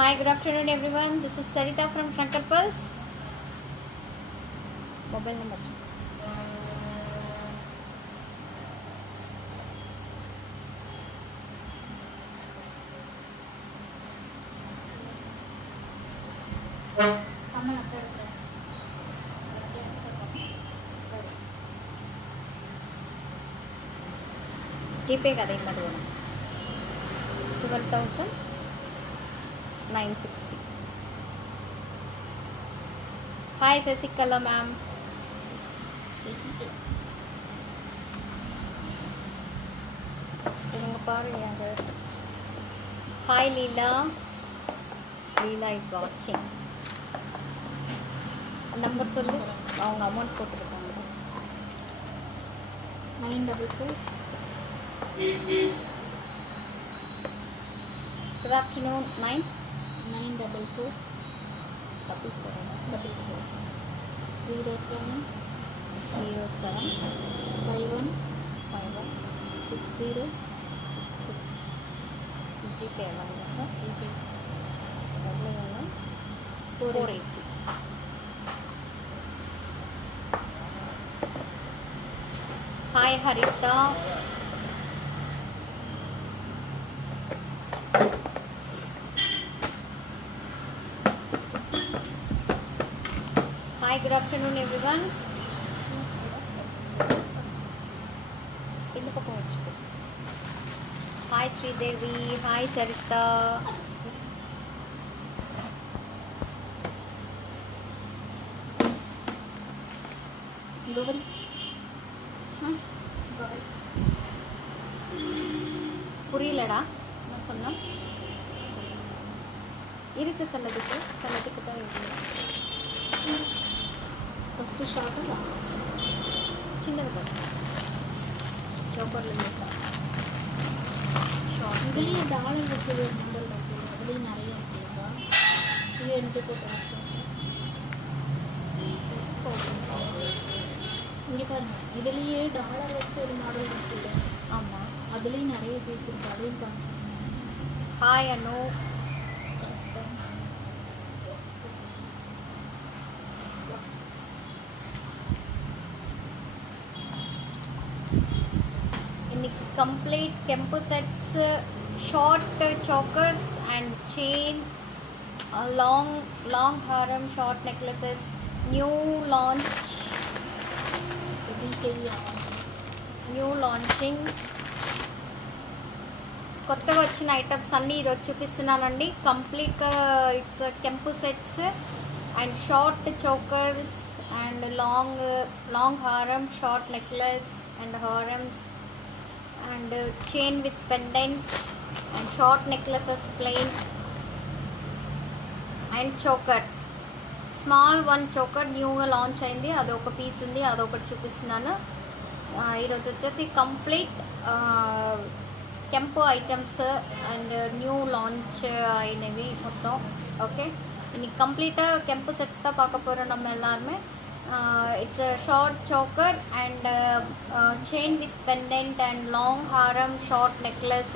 Hi, good afternoon everyone. This is Sarita from Shankar Pulse. Mobile number. GPay kada immadu 12,960. Hi Sasikala ma'am. இவங்க பாருங்க அங்க. Hi Leela. Leela is watching. Number சொல்லு. அவங்க amount போட்டுருக்காங்க. 944. Good afternoon. 9 944 07 07 51 51 60 6 GPay வாங்க. GP எவ்வளோ வேணும்? 480. Hi Harita. Hi, good afternoon everyone. இந்த பக்கம் வச்சுக்கோ. Hi Sridevi. Hi Sarita. Goveri. புரியலடா நான் சொன்னேன். இருக்கு சிலதுக்கு தான் இருக்கு. ஃபஸ்ட்டு ஷார்ட்டாக சின்னது பாரு. சோக்கர்லேருந்து ஷார்ட். இதுலேயே டாலர் வச்சது மாடல் இருக்குது, அதுலேயும் நிறைய இருக்குல்லப்பா. இது எனக்கு போட்டு இங்கே பாருங்க, இதுலேயே டாலர் வச்ச ஒரு மாடல் இருக்குல்ல. ஆமாம், அதுலேயும் நிறைய பீஸ் இருக்குது, அதையும் காமிச்சிருக்கேன். ஹாய் அனு. இன்னைக்கு complete kempu sets, short chokers and chain, long harem, short necklaces, new launch, new launching, కొత్తగా వచ్చిన ఐటమ్స్ అన్నీ ఈరోజు చూపిస్తున్నానండి. కంప్లీట్గా it's kempu sets and short chokers and long haram, short necklace and harams and chain with pendant and short necklaces plain and choker, small one choker న్యూగా launch అయింది, అదొక piece ఉంది, అదొకటి చూపిస్తున్నాను. ఈరోజు వచ్చేసి కంప్లీట్ కెంపు ఐటమ్స్ అండ్ న్యూ లాంచ్ అయినవి మొత్తం. ஓகே, இன்னைக்கு கம்ப்ளீட்டாக கெம்பு செட்ஸ் தான் பார்க்க போகிறோம் நம்ம எல்லாருமே. It's short choker and chain with pendant and long Haram, short necklace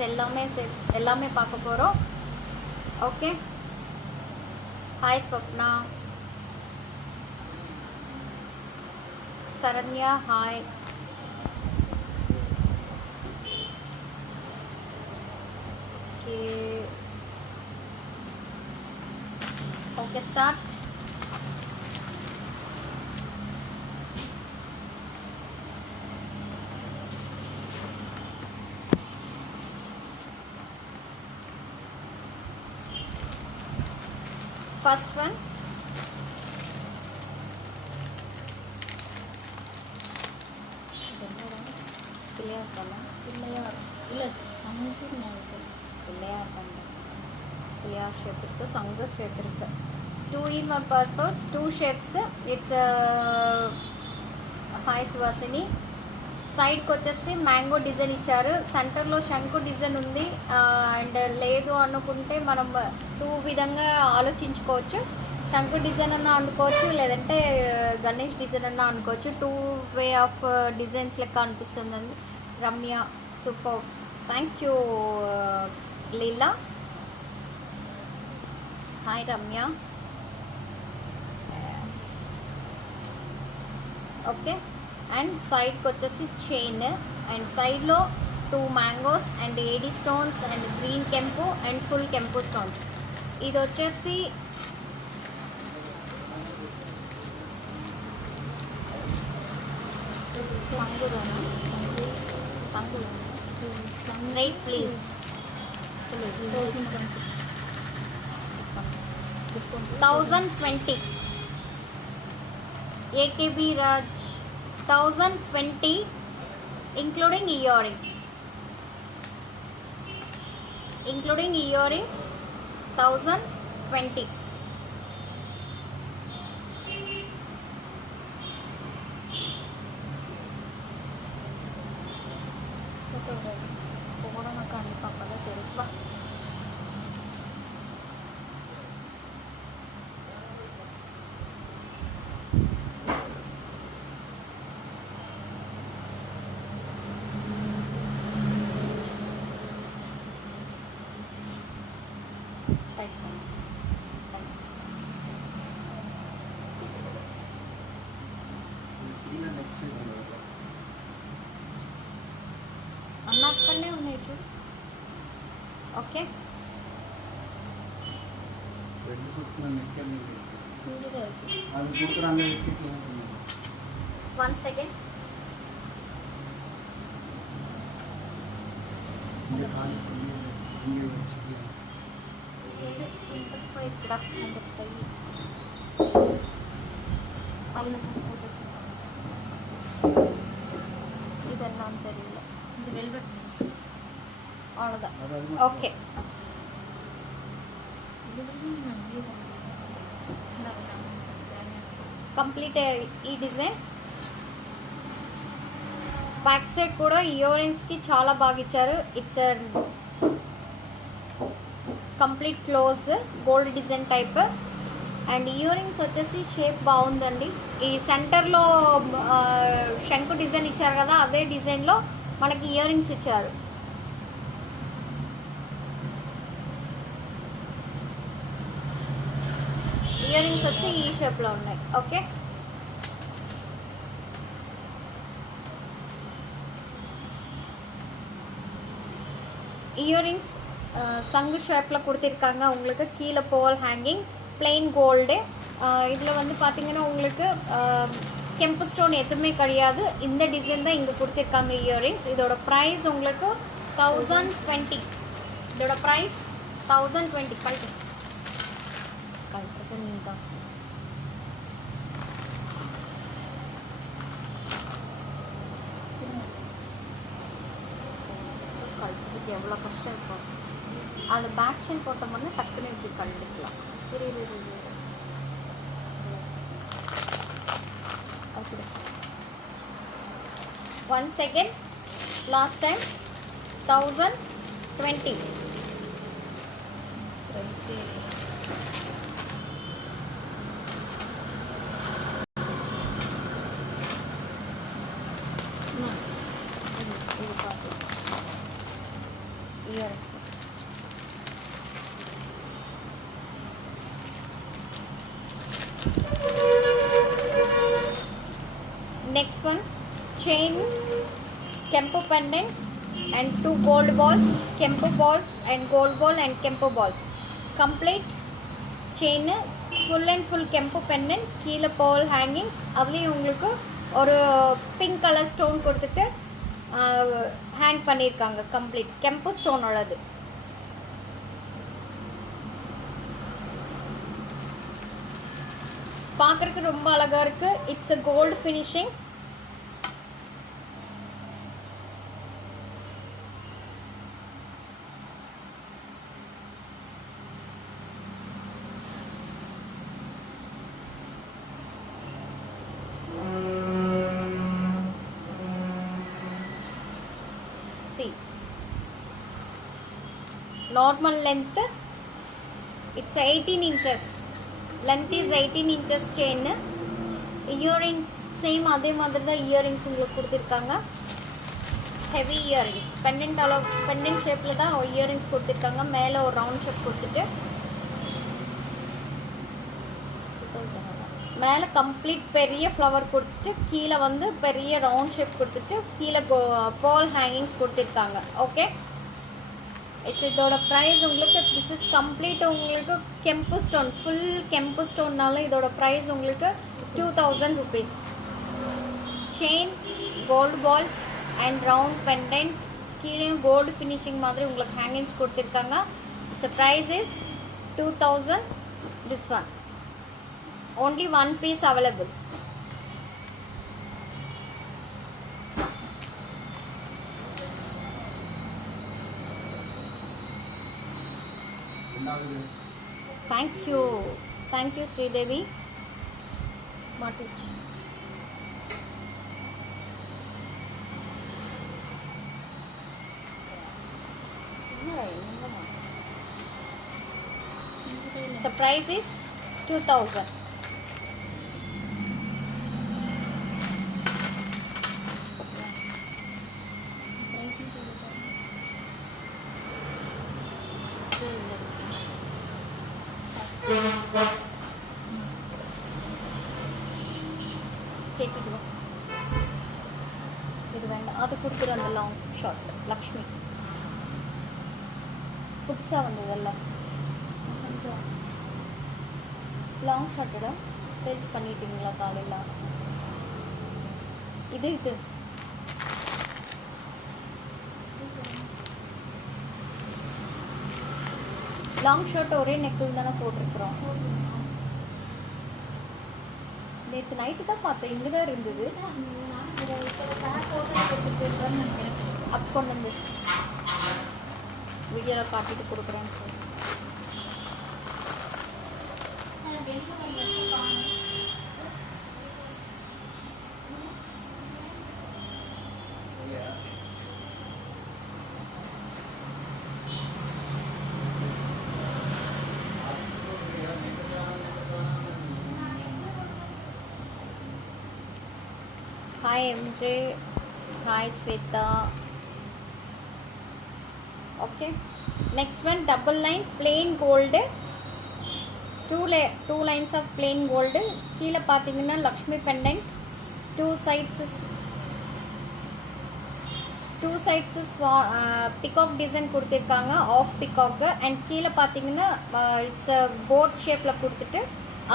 எல்லாமே பார்க்க போகிறோம். Okay, hi Swapna. Saranya hi. Okay, start. First one. Pillaiyar shape இருக்குது, சங்கு ஷேப் இருக்குது. 2 in 1 purpose, 2 shapes. It's hi Suvasini. సైడ్కి వచ్చేసి మ్యాంగో డిజైన్ ఇచ్చారు, సెంటర్లో శంకు డిజైన్ ఉంది. అండ్ లేదు అనుకుంటే మనం 2 విధంగా ఆలోచించుకోవచ్చు. శంకు డిజైన్ అన్నా అనుకోవచ్చు, లేదంటే గణేష్ డిజైన్ అన్నా అనుకోవచ్చు. 2 వే ఆఫ్ డిజైన్స్ లెక్క అనిపిస్తుందండి. Ramya super, thank you Leela. Hi Ramya. Yes. Okay. And side వచ్చేసి chain and side లో 2 mangoes and AD stones and green kempo and full kempo stones. ఇది వచ్చేసి సంగులోనా సంగులు సంగు right please 1020 discount 1020 AKB Raj 1020 including earrings 1020 పోవడం కానీ పాపగా తెలుపా అన్న అక్కడనే ఉన్నాయి చూడు ఓకే ரெண்டு சுற்று நிற்கிறது ఇందులో இருக்கு. அது கொடுக்குறாங்க வச்சுக்கலாம் 1 second இங்கே காலி பண்ணி இங்கே வச்சுக்கலாம் ఇక్కడ அந்த கை இதெல்லாம் தெரியல இந்த வெல்வெட் அவ்வளோதான் அதாவது ஓகே இது வந்து நான் வீடு కంప్లీట్ ఈ డిజైన్ బ్యాక్ సైడ్ కూడా ఇయర్ రింగ్స్కి చాలా బాగా ఇచ్చారు it's complete close gold design type and ear rings వచ్చేసి షేప్ బాగుందండి ఈ సెంటర్లో శంకు డిజైన్ ఇచ్చారు కదా అదే డిజైన్లో మనకి ఇయర్ రింగ్స్ ఇచ్చారు ఇయర్ రింగ్స్ వచ్చి ఈ షేప్లో ఉన్నాయి ఓకే இயரிங்ஸ் சங்கு ஷேப்பில் கொடுத்துருக்காங்க உங்களுக்கு கீழே போல் ஹேங்கிங் பிளெயின் கோல்டு இதில் வந்து பார்த்தீங்கன்னா உங்களுக்கு கெம்பு ஸ்டோன் எதுவுமே கிடையாது இந்த டிசைன் தான் இங்கே கொடுத்துருக்காங்க இயரிங்ஸ் இதோட ப்ரைஸ் உங்களுக்கு 1020 இதோட ப்ரைஸ் 1020 கழட்டுறது நீ தான் கழட்டுறதுக்கு எவ்வளோ கஷ்டம் இருக்கும் அந்த பேக் செயின் போட்டோம்னா டக்குன்னு இப்படி கழட்டிக்கலாம் இரு அப்படி 1 second லாஸ்ட் டைம் 1020 ப்ரைஸே இது பார்த்து earrings next one chain kempo pendant and 2 gold balls kempo balls and gold ball and kempo balls complete chain full and full kempo pendant கீழே pearl hangings அதுலேயும் உங்களுக்கு ஒரு பிங்க் கலர் ஸ்டோன் கொடுத்துட்டு hang பண்ணியிருக்காங்க complete கெம்பு ஸ்டோனோடது பார்க்குறதுக்கு ரொம்ப அழகாக இருக்குது it's a gold finishing see normal length it's 18 inches length is 18 inches chain earrings same அதே மாதிரி தான் இயரிங்ஸ் உங்களுக்கு கொடுத்துருக்காங்க ஹெவி இயரிங்ஸ் பெண்டன்ட் அளவு பெண்டன்ட் ஷேப்பில் தான் இயரிங்ஸ் கொடுத்துருக்காங்க மேலே ஒரு ரவுண்ட் ஷேப் கொடுத்துட்டு மேலே கம்ப்ளீட் பெரிய ஃப்ளவர் கொடுத்துட்டு கீழே வந்து பெரிய ரவுண்ட் ஷேப் கொடுத்துட்டு கீழே பால் ஹேங்கிங்ஸ் கொடுத்துருக்காங்க. ஓகே, இட்ஸ் இதோட ப்ரைஸ் உங்களுக்கு திஸ் இஸ் கம்ப்ளீட் உங்களுக்கு கெம்பு ஸ்டோன் ஃபுல் கெம்பு ஸ்டோன்னால இதோட ப்ரைஸ் உங்களுக்கு 2000 rupees. Chain gold balls and round pendant கீழே கோல்டு ஃபினிஷிங் மாதிரி உங்களுக்கு ஹேங்கிங்ஸ் கொடுத்துருக்காங்க. It's price is 2000. This one only one piece available. thank you Sridevi. மாட்டிச்சு. The price is 2000. கேட்டுட்டு வா. இது வேண்டாம், அது கொடுத்துரு. அந்த லாங் ஷார்ட் லக்ஷ்மி புதுசாக வந்ததல்ல கொஞ்சம் லாங் ஷார்ட்டோட சேல்ஸ் பண்ணிட்டீங்களா காலையில்? இது லாங் ஷார்ட் ஒரே நெக்கில் தானே போட்டிருக்கிறோம். நேற்று நைட்டு தான் பார்த்தேன், இங்கே தான் இருந்தது. அப்போ கொண்டு வந்து வீடியோவில் காட்டிட்டு கொடுக்குறேன்னு சொல்லி. Hi MJ, hi Sweta. Okay, next one double line plain gold, two lines of plain gold. கீழே பார்த்தீங்கன்னா Lakshmi pendant, two sides is peacock design கொடுத்திருக்காங்க, ஆஃப் peacock. and கீழே பார்த்தீங்கன்னா இட்ஸ் போட் ஷேப்பில் கொடுத்துட்டு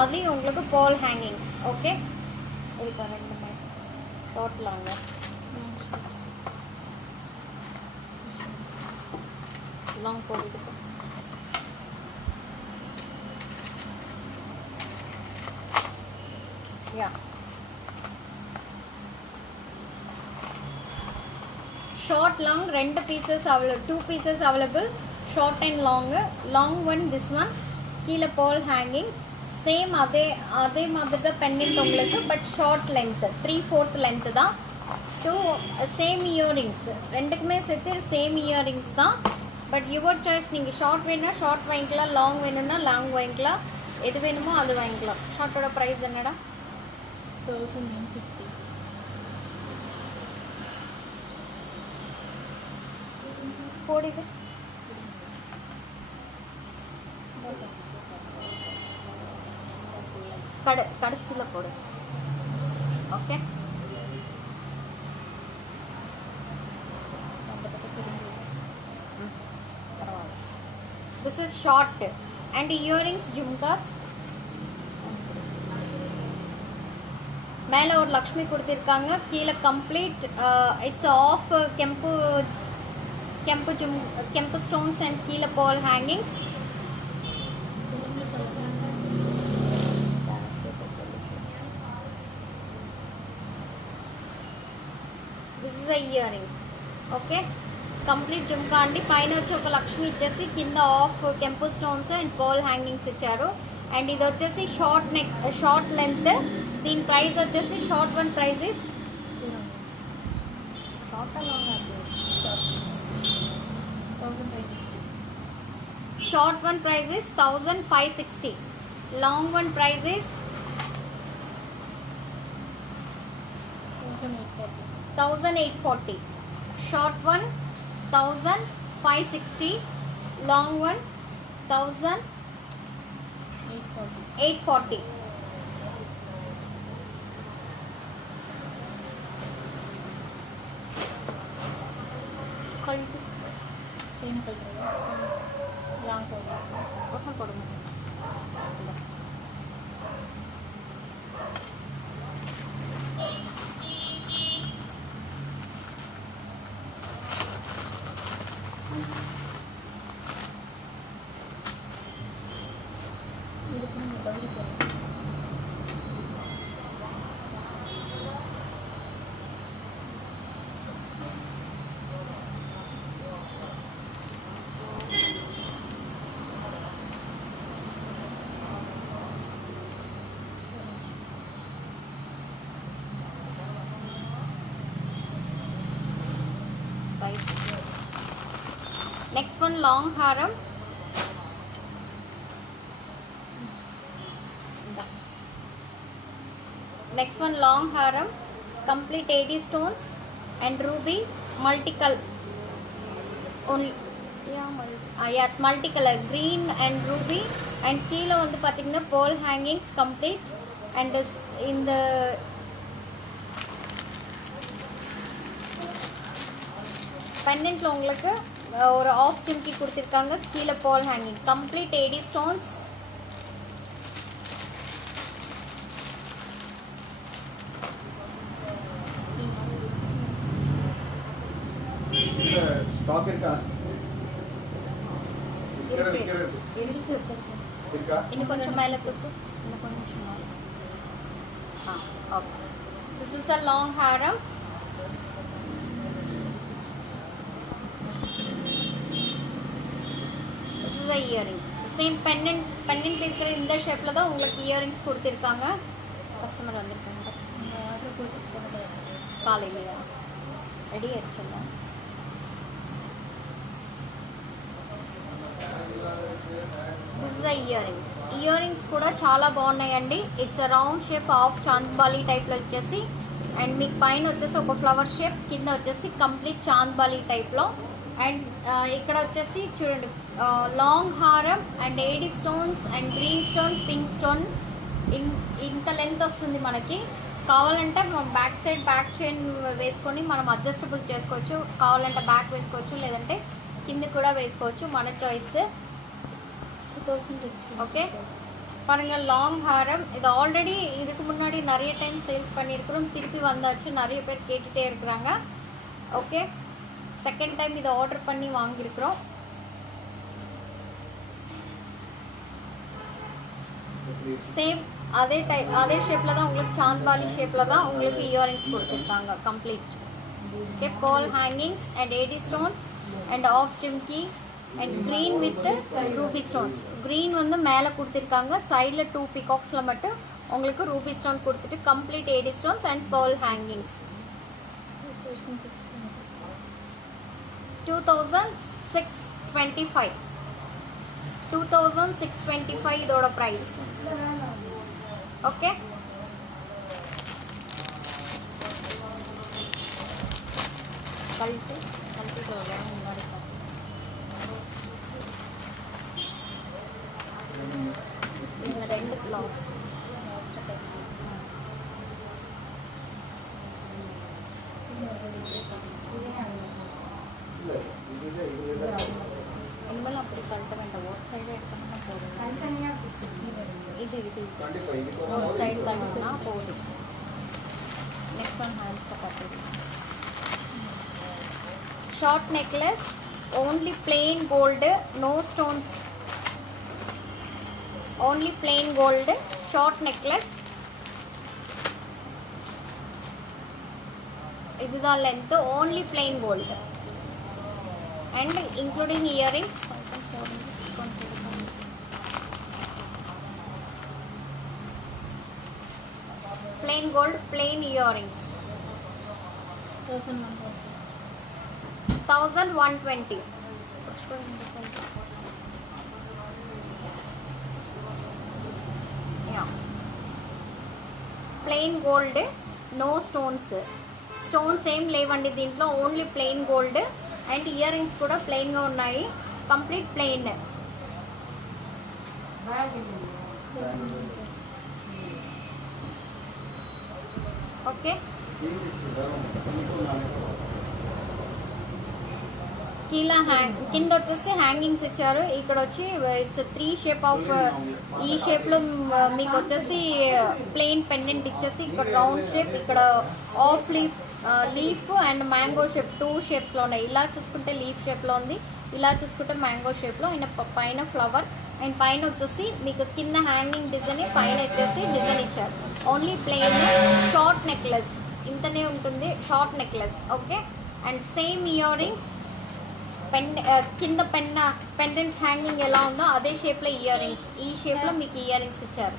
அதுலேயும் உங்களுக்கு பால் ஹேங்கிங்ஸ். ஓகே, இருக்கா ரெண்டு ஷார்ட் லாங்க லாங் போடுது. யா ஷார்ட் லாங் ரெண்டு pieces available, 2 pieces available, short and long. Long one this one, கீழே பால் ஹேங்கிங்ஸ் சேம் அதே மாதிரி தான் பெண்டன்ட் உங்களுக்கு, பட் ஷார்ட் லென்த்து 3/4 லென்த்து தான். ஸோ சேம் இயரிங்ஸ் ரெண்டுக்குமே சேர்த்து சேம் இயரிங்ஸ் தான். பட் யுவர் சாய்ஸ், நீங்கள் ஷார்ட் வேணும்னா ஷார்ட் வாங்கிக்கலாம், லாங் வேணும்னா லாங் வாங்கிக்கலாம், எது வேணுமோ அது வாங்கிக்கலாம். ஷார்ட்டோட ப்ரைஸ் என்னடா? 1950. போடுது கடைசியில் போடு. Okay, this is short and earrings jhumkas. மேலே ஒரு லக்ஷ்மி கொடுத்துருக்காங்க, கீழே complete it's of kempu stones and கீழே ball hangings. This is the earrings. Okay, complete jumka andi paina vachi oka lakshmi ichesi kinda off kempu stones and pearl hangings icharu. And idu vachesi short neck, short length. Din price vachesi short one price is short long adu short 1560. Short one price is 1560. Long one price is 1840. Short one 1560, long one 1840. Long போடுறேன். ஒன்றும் போடுங்க. இதுக்கு நீங்கள் பகுதி போடுறேன். Next one, long haram. Next one, long haram, complete 80 stones and ruby, multicolor. Only, yes, multicolor, green and ruby, and கீழே வந்து பார்த்தீங்கன்னா pearl hangings complete, and this in the பெண்டன்ட்ல உங்களுக்கு ஒரு ஆஃப் ஜிம்கி கொடுத்துருக்காங்க, கீழே ball hanging, complete 80 stones. Stock இருக்கா? இருக்கா? இன்னும் கொஞ்சம் மேலே தூக்கு, இன்னும் கொஞ்சம் மேலே. Okay, this is a long haram. Earring same pendant இருக்கிற இந்த ஷேப்பில் தான் உங்களுக்கு இயரிங்ஸ் கொடுத்துருக்காங்க. கஸ்டமர் வந்திருக்காங்க ஆர்டர் போட்டு போனது காலையிலையா? ரெடி ஆயிடுச்சுல்ல? దిస్ ఇస్ ద ఇయరింగ్స్ కూడా చాలా బాగున్నాయండి. It's round shape of chandbali టైప్లో వచ్చేసి, అండ్ మీకు పైన వచ్చేసి ఒక ఫ్లవర్ షేప్, కింద వచ్చేసి కంప్లీట్ చాంద్బాలి టైప్లో. అండ్ ఇక్కడ వచ్చేసి చూడండి, లాంగ్ హారం and 80 stones and green stone, pink stone, ఇంత లెంత్ వస్తుంది మనకి. కావాలంటే మనం బ్యాక్ సైడ్ బ్యాక్ చైన్ వేసుకొని మనం అడ్జస్టబుల్ చేసుకోవచ్చు. కావాలంటే బ్యాక్ వేసుకోవచ్చు, లేదంటే కింద కూడా వేసుకోవచ్చు, మన చాయిస్. 2016. ஓகே பாருங்க, லாங் ஹாரம். இது ஆல்ரெடி இதுக்கு முன்னாடி நிறைய டைம் சேல்ஸ் பண்ணியிருக்கிறோம், திருப்பி வந்தாச்சு, நிறைய பேர் கேட்டுகிட்டே இருக்கிறாங்க. ஓகே, செகண்ட் டைம் இதை ஆர்டர் பண்ணி வாங்கியிருக்கிறோம். சேம் அதே ஷேப்பில் தான் உங்களுக்கு, சாந்த்பாலி ஷேப்பில் தான் உங்களுக்கு இயரிங்ஸ் கொடுத்துருக்காங்க complete. Okay, pearl hangings and 80 stones and off jimki and green with ruby stones. green வந்து மேலே கொடுத்துருக்காங்க, சைடில் 2 பிகாக்ஸில் மட்டும் உங்களுக்கு ரூபி ஸ்டோன் கொடுத்துட்டு complete 80 stones and pearl hangings. 2625 2625 இதோட ப்ரைஸ். ஓகே, கழட்டு முன்னாடி இந்த ரெண்டுக்கு லாஸ்ட் இனிமேல் அப்படி கழட்ட வேண்டாம், ஒரு சைடு எடுத்தோம்னா போதும். இது ஒரு சைடு கழிச்சுனா போதும். நெக்ஸ்ட் ஒன் ஹேண்ட்ஸில் பார்த்துக்கலாம். Short necklace, only plain gold, no stones, only plain gold short necklace. இதுதான் லென்த்து, ஓன்லி பிளெயின் கோல்டு and including earrings. Plain gold, plain earrings. 1120. Yeah, plain gold, no stones. Stones ఏం లేవండి దీంట్లో, only plain gold. And ear rings కూడా ప్లెయిన్గా ఉన్నాయి, complete plain. Okay, కింద కింద వచ్చేసి హ్యాంగింగ్స్ ఇచ్చారు. ఇక్కడ వచ్చి ఇట్స్ 3 షేప్ ఆఫ్ ఈ షేప్లో మీకు వచ్చేసి ప్లెయిన్ పెండెంట్ ఇచ్చేసి ఇక్కడ రౌండ్ షేప్, ఇక్కడ of leaf and mango shape 2 షేప్స్లో ఉన్నాయి. ఇలా చూసుకుంటే లీఫ్ షేప్లో ఉంది, ఇలా చూసుకుంటే మ్యాంగో షేప్లో. ఆయన పైన ఫ్లవర్ అండ్ పైన వచ్చేసి మీకు కింద హ్యాంగింగ్ డిజైన్, పైన వచ్చేసి డిజైన్ ఇచ్చారు. ఓన్లీ ప్లెయిన్ షార్ట్ నెక్లెస్ ఇంతనే ఉంటుంది, short necklace. Okay, and same ear rings కింద పెండెంట్ హ్యాంగింగ్ ఎలా ఉందో అదే షేప్లో ఇయర్ రింగ్స్, ఈ షేప్లో మీకు ఇయర్ రింగ్స్ ఇచ్చారు.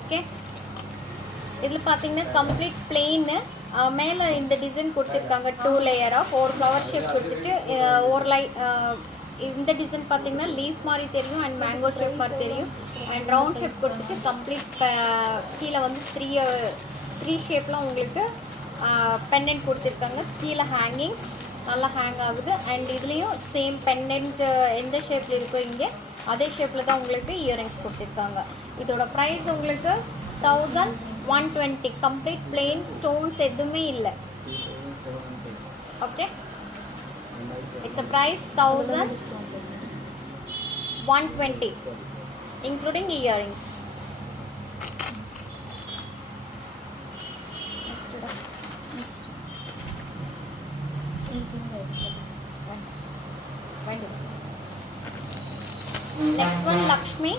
ஓகே, இதில் பார்த்தீங்கன்னா கம்ப்ளீட் பிளெயின், மேலே இந்த டிசைன் கொடுத்துருக்காங்க. 2 லேயராக ஒரு ஃப்ளவர் ஷேப் கொடுத்துட்டு ஒரு இந்த டிசைன் பார்த்தீங்கன்னா லீஃப் மாதிரி தெரியும் அண்ட் மேங்கோ ஷேப் மாதிரி தெரியும். அண்ட் ரவுண்ட் ஷேப் கொடுத்துட்டு கம்ப்ளீட் கீழே வந்து 3 ஷேப்பில் உங்களுக்கு பெண்டன்ட் கொடுத்துருக்காங்க. கீழே ஹேங்கிங்ஸ் நல்லா ஹேங் ஆகுது. அண்ட் இதுலேயும் சேம் பெண்டன்ட் எந்த ஷேப்பில் இருக்கோ இங்கே அதே ஷேப்பில் தான் உங்களுக்கு இயரிங்ஸ் கொடுத்துருக்காங்க. இதோட ப்ரைஸ் உங்களுக்கு 1120. கம்ப்ளீட் பிளெயின், ஸ்டோன்ஸ் எதுவுமே இல்லை. Okay, it's a price 1120 including earrings. Next one, Lakshmi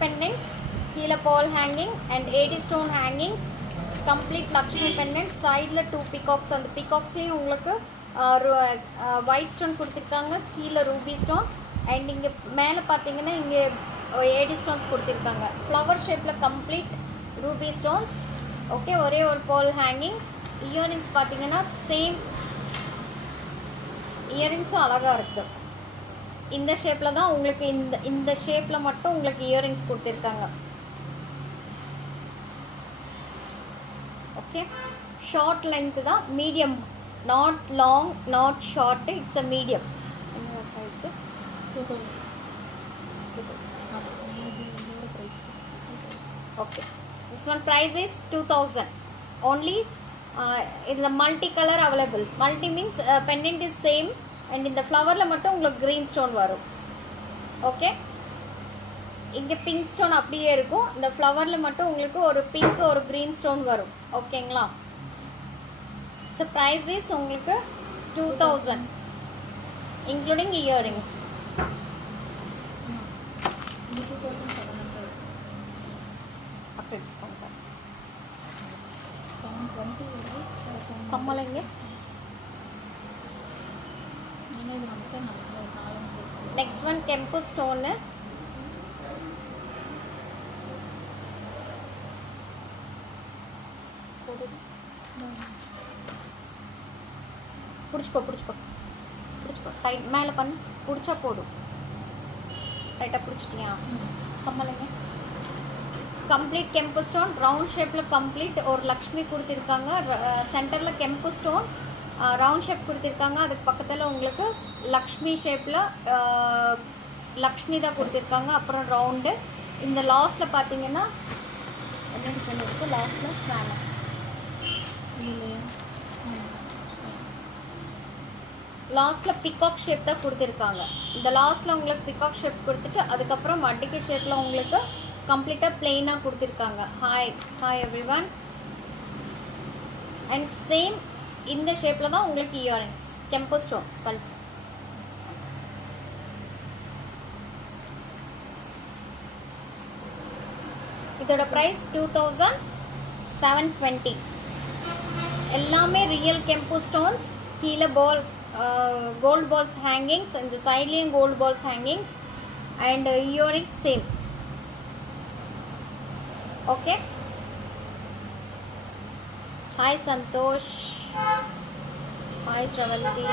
pendant, கீழே ball hanging and 80 stone hangings. Complete Lakshmi pendant. சைடில் 2 பிகாக்ஸ், அந்த பிகாக்ஸ்லேயும் உங்களுக்கு ஒயிட் ஸ்டோன் கொடுத்துருக்காங்க, கீழே ரூபி ஸ்டோன். அண்ட் இங்கே மேலே பார்த்தீங்கன்னா இங்கே 80 ஸ்டோன்ஸ் கொடுத்துருக்காங்க. ஃப்ளவர் ஷேப்பில் கம்ப்ளீட் ரூபி ஸ்டோன்ஸ். ஓகே, ஒரே ஒரு பால் ஹேங்கிங். இயரிங்ஸ் பார்த்தீங்கன்னா சேம் இயரிங்ஸும் அழகாக இருக்குது. இந்த ஷேப்பில் தான் உங்களுக்கு இந்த ஷேப்பில் மட்டும் உங்களுக்கு இயரிங்ஸ் கொடுத்துருக்காங்க. ஓகே, ஷார்ட் லென்த் தான், medium, not long not short, it's a medium. என்ன price? 2000. Okay, this one price is 2000 only. இதில் multi colour available. Multi means pendant is same and இந்த ஃப்ளவரில் மட்டும் உங்களுக்கு க்ரீன் ஸ்டோன் வரும். ஓகே, இங்கே பிங்க் ஸ்டோன் அப்படியே இருக்கும், இந்த ஃப்ளவரில் மட்டும் உங்களுக்கு ஒரு பிங்க் ஒரு க்ரீன் ஸ்டோன் வரும். ஓகேங்களா? ஸோ ப்ரைஸ் இஸ் உங்களுக்கு 2000 இன்க்ளூடிங் இயரிங்ஸ். 2700. அப்படி டிஸ்கவுண்ட் $720 வருது. கம்மலைங்க. ஆனால் இது மட்டும் நல்லா 4 சேர்த்து. Next one kempu stone. பிடிச்சிக்கோ டைட் மேலே பண்ணு, பிடிச்சா போதும். டைட்டாக பிடிச்சிட்டியா? கம்மலைங்க. கம்ப்ளீட் கெம்பு ஸ்டோன், ரவுண்ட் ஷேப்பில் கம்ப்ளீட் ஒரு லக்ஷ்மி கொடுத்துருக்காங்க. சென்டரில் கெம்பு ஸ்டோன் ரவுண்ட் ஷேப் கொடுத்துருக்காங்க. அதுக்கு பக்கத்தில் உங்களுக்கு லக்ஷ்மி ஷேப்பில் லக்ஷ்மி தான் கொடுத்துருக்காங்க. அப்புறம் ரவுண்டு. இந்த லாஸ்ட்டில் பார்த்தீங்கன்னா என்ன டிசைன் இருக்குது? லாஸ்ட்டில் ஸ்வான். இல்லையா? லாஸ்ட்டில் பிகாக் ஷேப் தான் கொடுத்துருக்காங்க. இந்த லாஸ்ட்டில் உங்களுக்கு பிகாக் ஷேப் கொடுத்துட்டு அதுக்கப்புறம் மட்டிக்கு ஷேப்பில் உங்களுக்கு கம்ப்ளீட்டாக பிளெயினாக கொடுத்துருக்காங்க. Hi everyone. அண்ட் சேம் இந்த ஷேப்பில் தான் உங்களுக்கு இயரிங்ஸ் கெம்பு ஸ்டோன் கல்ட். இதோட ப்ரைஸ் 2720. எல்லாமே ரியல் கெம்பு ஸ்டோன்ஸ். கீழே பால் கோல்டு பால்ஸ் ஹேங்கிங்ஸ், இந்த சைட்லேயும் gold balls hangings and earring same. Okay, hi Santhosh, hi Sravanthi.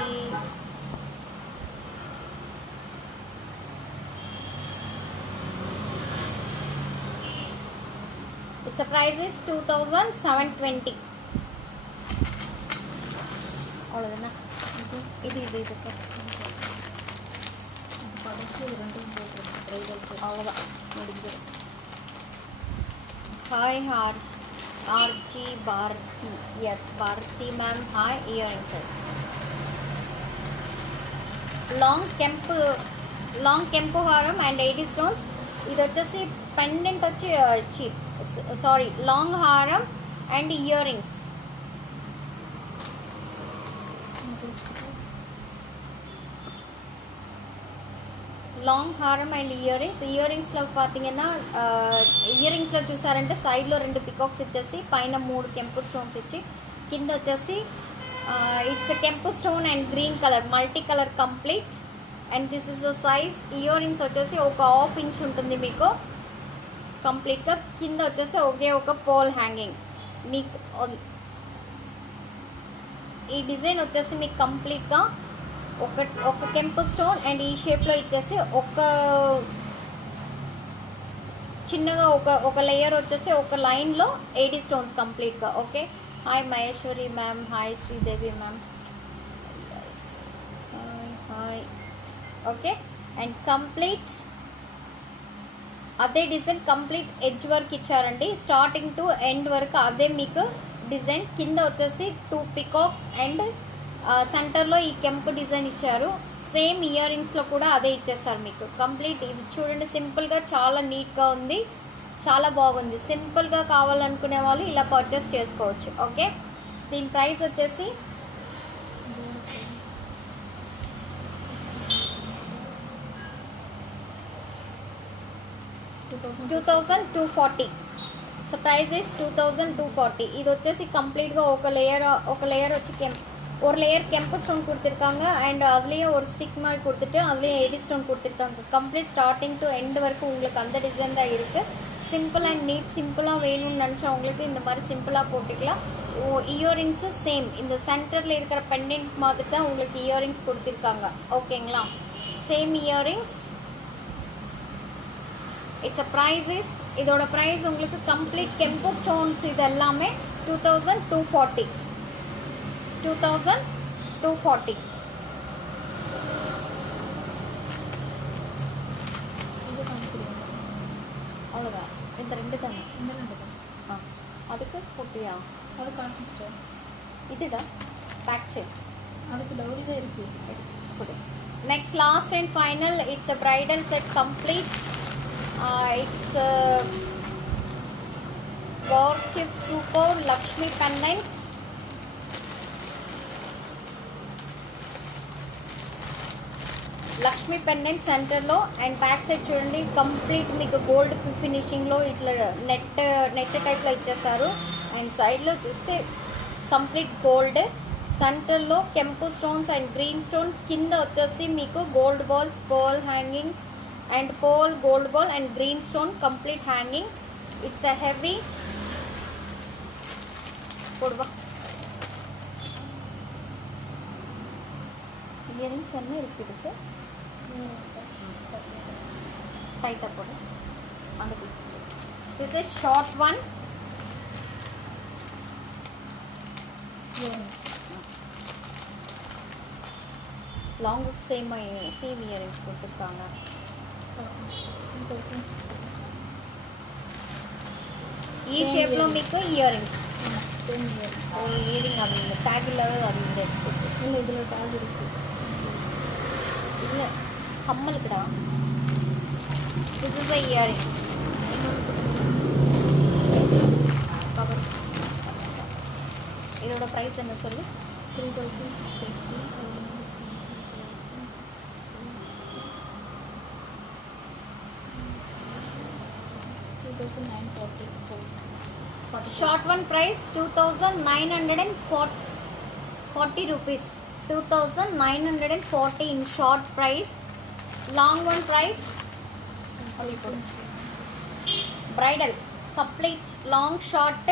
its price is 2720. அவ்வளோதானே? இது கடைசி 2 போட்டு அவ்வளோதான் முடிஞ்சது. ஹாய் ஹார். RG Bharti. Yes, Bharti ma'am. Hi, earrings. Long కెంపు హారం అండ్ 80 స్టోన్స్. ఇది వచ్చేసి పెండెంట్ వచ్చి సారీ లాంగ్ హారం అండ్ ఇయర్ రింగ్స్. లాంగ్ హారం అండ్ ఇయర్ రింగ్స్లో பார்த்தீங்கன்னா ఇయర్ రింగ్స్లో చూసారంటే సైడ్లో 2 పికాక్స్ ఇచ్చేసి పైన 3 కెంపు స్టోన్స్ ఇచ్చి కింద వచ్చేసి ఇట్స్ కెంపు stone and green colour multi colour complete. And this is the size. Ear rings వచ్చేసి ఒక 1/2 ఇంచ్ ఉంటుంది మీకు కంప్లీట్గా. కింద వచ్చేసి ఒక పోల్ హ్యాంగింగ్ మీకు. ఈ డిజైన్ వచ్చేసి మీకు కంప్లీట్గా ఒక కెంపు స్టోన్ అండ్ ఈ షేప్లో ఇచ్చేసి చిన్నగా ఒక లేయర్ వచ్చేసి ఒక లైన్లో 80 స్టోన్స్ కంప్లీట్గా. Okay. Hi Maheshwari ma'am. Hi Sridevi ma'am. Hi. Okay. And complete అదే డిజైన్ కంప్లీట్ ఎడ్జ్ వర్క్ ఇచ్చారండి. స్టార్టింగ్ టు ఎండ్ వరకు అదే మీకు డిజైన్. కింద వచ్చేసి 2 పికాక్స్ అండ్ సెంటర్లో ఈ కెంపు డిజైన్ ఇచ్చారు. సేమ్ ఇయర్ రింగ్స్లో కూడా అదే ఇచ్చేస్తారు మీకు కంప్లీట్. ఇది చూడండి సింపుల్గా చాలా నీట్గా ఉంది, చాలా బాగుంది. సింపుల్గా కావాలనుకునే వాళ్ళు ఇలా పర్చేస్ చేసుకోవచ్చు. ఓకే. దీని ప్రైస్ వచ్చేసి 2240. So price is 2240. இது వచ్చేసి கம்ப்ளீட்గా ఒక లేయర్ వచ్చి ஒரு லேயர் கெம்பு ஸ்டோன் கொடுத்துருக்காங்க அண்ட் அதுலேயே ஒரு ஸ்டிக் மாதிரி கொடுத்துட்டு அதுலேயே 80 ஸ்டோன் கொடுத்துருக்காங்க. கம்ப்ளீட் ஸ்டார்டிங் டு எண்டு வரைக்கும் உங்களுக்கு அந்த டிசைன் தான் இருக்குது. Simple and neat. சிம்பிளாக வேணும்னு நினச்சவங்களுக்கு இந்த மாதிரி சிம்பிளாக போட்டுக்கலாம். இயரிங்ஸு சேம் இந்த சென்டரில் இருக்கிற பெண்டென்ட் மாதிரி தான் உங்களுக்கு இயரிங்ஸ் கொடுத்துருக்காங்க. ஓகேங்களா. Same earrings. It's a price is இதோட ப்ரைஸ் உங்களுக்கு கம்ப்ளீட் கெம்பு ஸ்டோன்ஸ் இது எல்லாமே 2240. 2240. அவ்வளோதான். இந்த 2 தானே. அதுக்கு போட்டியா? அது காட்டன் ஸ்டோன். இதுதான் பேக் செயின். அதுக்கு டவுரி தான் இருக்குது. போடு. Next last and final it's a bridal set complete. It's work is super. Lakshmi pendant. Lakshmi pendant సెంటర్లో అండ్ బ్యాక్ సైడ్ చూడండి కంప్లీట్ మీకు గోల్డ్ ఫినిషింగ్లో ఇట్లా నెట్ టైప్లో ఇచ్చేస్తారు. అండ్ సైడ్లో చూస్తే కంప్లీట్ గోల్డ్. సెంటర్లో కెంపు స్టోన్స్ అండ్ గ్రీన్ స్టోన్. కింద వచ్చేసి మీకు gold balls, pearl hangings and pearl, gold ball and green stone complete hanging. It's a heavy podva earrings enna irukku tight up podu and this is short one. long same earrings கொடுத்துருக்காங்க. ఈ షేప్లో మీకు earrings. Same ear earring అది tag ఇల్లదు అది இல்லை இதில் tag இருக்குது. இல்லை கம்மல் கிடா. This is a earrings. Cover. இதோட ப்ரைஸ் என்ன சொல்லு? 3680. Short one price 2940 rupees. 2940 in short price. Long one price bridal complete long short.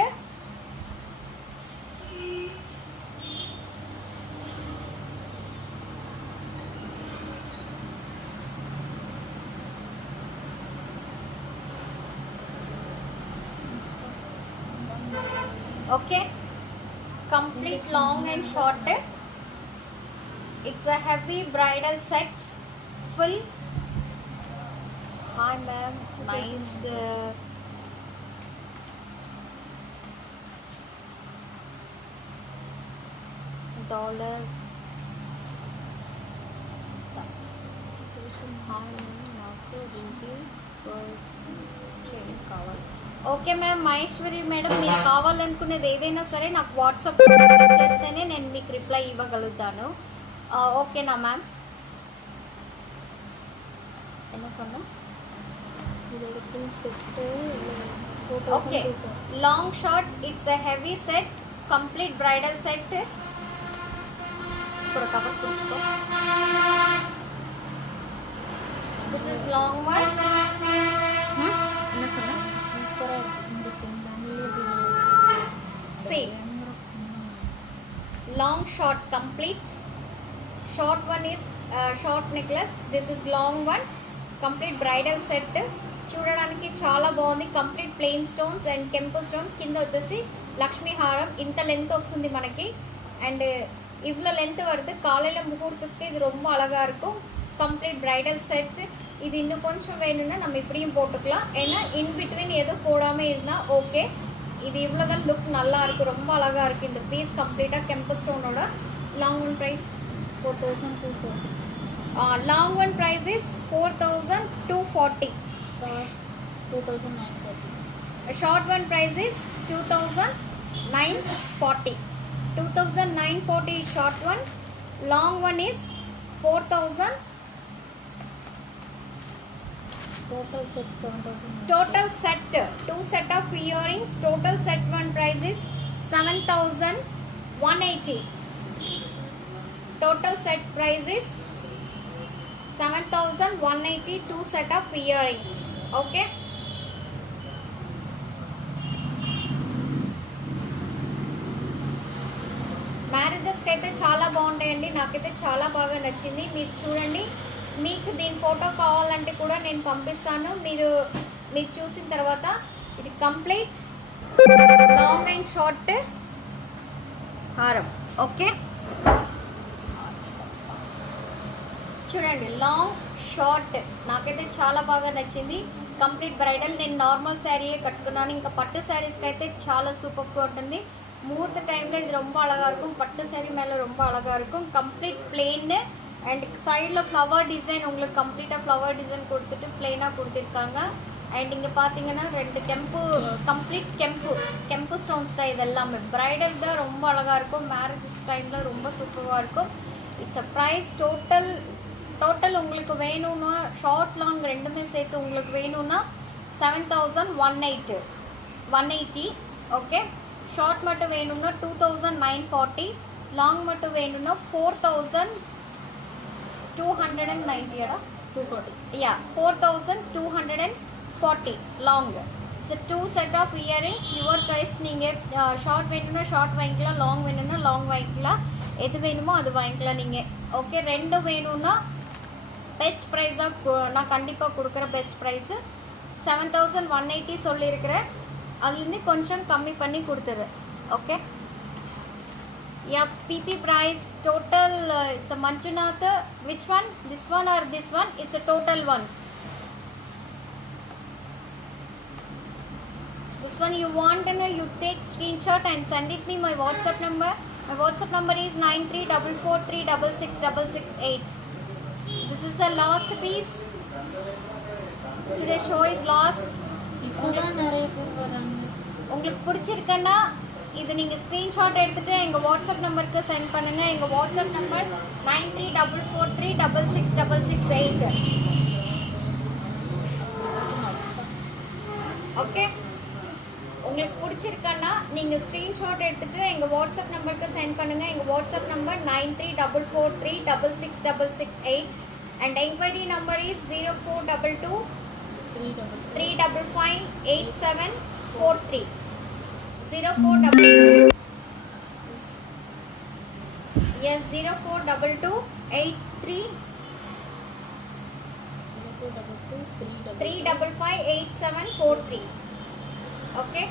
Okay, complete long and short. It's a heavy bridal set full. Hi ma'am, nice dollar నాకు rupee chain కావాలి. Okay ma'am, Maheshwari madam, మీరు కావాలనుకునేది ఏదైనా సరే నాకు WhatsApp message చేస్తేనే నేను మీకు reply ఇవ్వగలుగుతాను. ఓకేనా మ్యామ్? என்ன சொன்னேன்? இதோட full set okay, long short, it's a heavy set, complete bridal set. ఇప్పుడు కవర్ చూసుకో. This is long one. என்ன சொன்னேன்? சூப்பராக இருக்குது இந்த பெண் See, long short complete. Short one is short necklace. This is long one, complete bridal set. చూడడానికి చాలా బాగుంది. కంప్లీట్ ప్లెయిన్ స్టోన్స్ అండ్ కెంపు స్టోన్, కింద వచ్చేసి లక్ష్మీ హారం. ఇంత లెంత్ వస్తుంది మనకి. అండ్ இவ்வளோ லென்த் வருது. காலையில் முகூர்த்தத்துக்கு இது ரொம்ப அழகாக இருக்கும். Complete bridal set. இது இன்னும் கொஞ்சம் வேணும்னா நம்ம இப்படியும் போட்டுக்கலாம். ஏன்னா இன் பிட்வீன் எதுவும் போடாமல் இருந்தால் ஓகே. இது இவ்வளோ தான் லுக் நல்லா இருக்கும். ரொம்ப அழகாக இருக்குது இந்த பீஸ். கம்ப்ளீட்டாக கெம்பு ஸ்டோனோட. Long one price 4240. Long one price is 4240. 2940. Short one price is 2940. 2940 is short one. Long one is 4000. Total set 7000. Total set, 2 set of earrings. Total set one price is 7180. Total set price is 7180. 2 set of earrings. Okay. మ్యారేజెస్కి అయితే చాలా బాగుంటాయండి. నాకైతే చాలా బాగా నచ్చింది. మీరు చూడండి, మీకు దీని ఫోటో కావాలంటే కూడా నేను పంపిస్తాను. మీరు చూసిన తర్వాత ఇది కంప్లీట్ లాంగ్ అండ్ షార్ట్ హారం. ఓకే, చూడండి, లాంగ్ షార్ట్ నాకైతే చాలా బాగా నచ్చింది. Complete bridal. నేను నార్మల్ శారీయే కట్టుకున్నాను. ఇంకా పట్టు శారీస్కి అయితే చాలా సూపర్గా ఉంటుంది. முகூர்த்த டைமில் இது ரொம்ப அழகாக இருக்கும். பட்டு சாரி மேலே ரொம்ப அழகாக இருக்கும். கம்ப்ளீட் பிளெயின் அண்ட் சைடில் ஃப்ளவர் டிசைன். உங்களுக்கு கம்ப்ளீட்டாக ஃப்ளவர் டிசைன் கொடுத்துட்டு பிளெயினாக கொடுத்துருக்காங்க. அண்ட் இங்கே பார்த்தீங்கன்னா 2 கம்ப்ளீட் கெம்பு ஸ்டோன்ஸ் தான். இது எல்லாமே பிரைடல் தான். ரொம்ப அழகாக இருக்கும். மேரேஜஸ் டைமில் ரொம்ப சூப்பராக இருக்கும். It's a price. டோட்டல் உங்களுக்கு வேணும்னா ஷார்ட் லாங் ரெண்டுமே சேர்த்து உங்களுக்கு வேணும்னா 7180. ஓகே, ஷார்ட் மட்டும் வேணும்னா 2940. லாங் மட்டும் வேணும்னா 4290. 240. Yeah, 4240 long. It's a 2 set of earrings. Your choice. நீங்கள் ஷார்ட் வேணும்னா ஷார்ட் வாங்கிக்கலாம், லாங் வேணும்னா லாங் வாங்கிக்கலாம். எது வேணுமோ அது வாங்கிக்கலாம் நீங்கள். ஓகே, ரெண்டு வேணும்னா பெஸ்ட் ப்ரைஸாக நான் கண்டிப்பாக கொடுக்குற பெஸ்ட் ப்ரைஸு 7180 சொல்லியிருக்கிறேன். அதுலேருந்து கொஞ்சம் கம்மி பண்ணி கொடுத்துரு. Okay, yeah, PP price total it's a Manjunath. Which one? This one or this one? It's a total one. This one you want and you take screenshot and send it me my WhatsApp number. My WhatsApp number is 9344366668. This is the last piece. Today show is last. இப்போதான் நிறைய பேர் வராங்க. உங்களுக்கு பிடிச்சிருக்குன்னா இது நீங்கள் screenshot எடுத்துகிட்டு எங்கள் வாட்ஸ்அப் நம்பருக்கு சென்ட் பண்ணுங்கள். எங்கள் வாட்ஸ்அப் நம்பர் 9344366668. ஓகே, உங்களுக்கு பிடிச்சிருக்கன்னா நீங்கள் ஸ்க்ரீன்ஷாட் எடுத்துகிட்டு எங்கள் வாட்ஸ்அப் நம்பருக்கு சென்ட் பண்ணுங்கள். எங்கள் WhatsApp number 9344366668 and enquiry number is 0422 355 8743. 0422 yes 0422 83 355 8743. okay,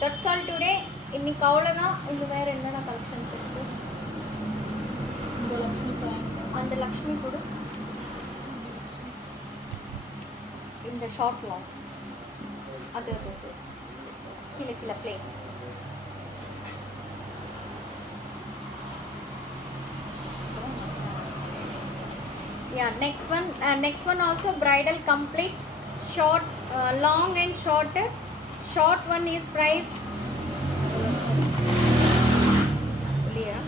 that's all today. இன்னைக்கு அவ்வளோதான். இங்கே வேறு என்னென்ன கலெக்ஷன்ஸ் இருக்குது? இந்த லக்ஷ்மி காயின், அந்த லக்ஷ்மி கொடு. இந்த ஷார்ட் லாங் அது கீழே plane. Yeah, next one also bridal complete, short, long and short. Short one is price. Yeah.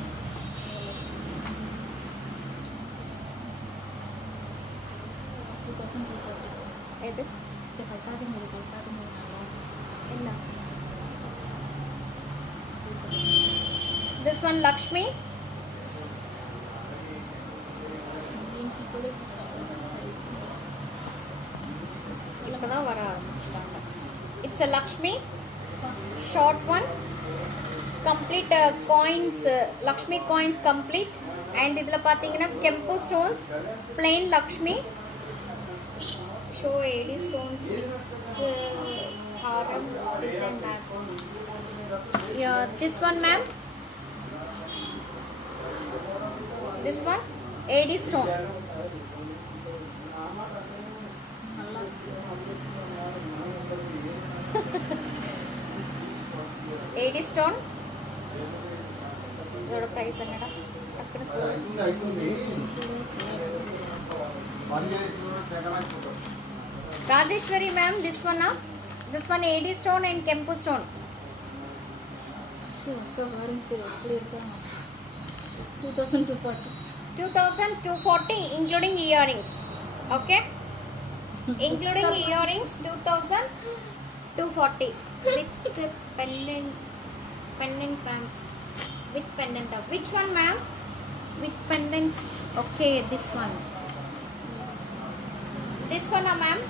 2240 எது இது கட்டாதீங்க என்ன this one Lakshmi. దీనికి కూడా இப்பதான் வர ஆரம்பிச்சிட்டாங்க. It's a Lakshmi, short one, complete coins, Lakshmi coins complete. And இதுல பாத்தீங்கன்னா கெம்பு stones, plain Lakshmi. Show AD stones is haram design ma'am. Yeah, this one ma'am. This one AD stone. AD stone. இதோட price என்னடா? டக்குனு சொல்லு. అవుతుంది Rajeshwari ma'am, this one na? This one AD stone and Kempu stone. பாருங்க sir எப்படி இருக்காங்க 2240 2240 including earrings. Okay? Including earrings 2240 with pendant ma'am. With pendant. Which one ma'am? With pendant. Okay, this one. This one ma'am.